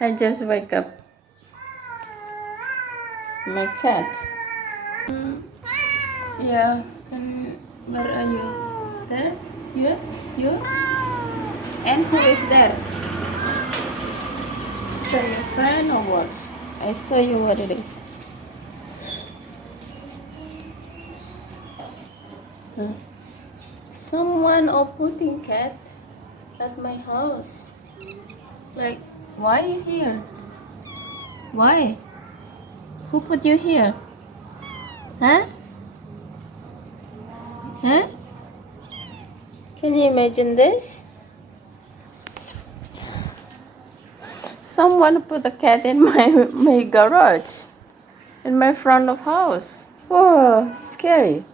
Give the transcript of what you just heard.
I just wake up. My cat. Yeah. Where are you? There? You? You? And who is there? Is that your friend or what? I show you what it is. Huh? Someone putting cat at my house. Like, why are you here? Why? Who put you here? Huh? Huh? Can you imagine this? Someone put a cat in my garage, in my front of house. Whoa, scary.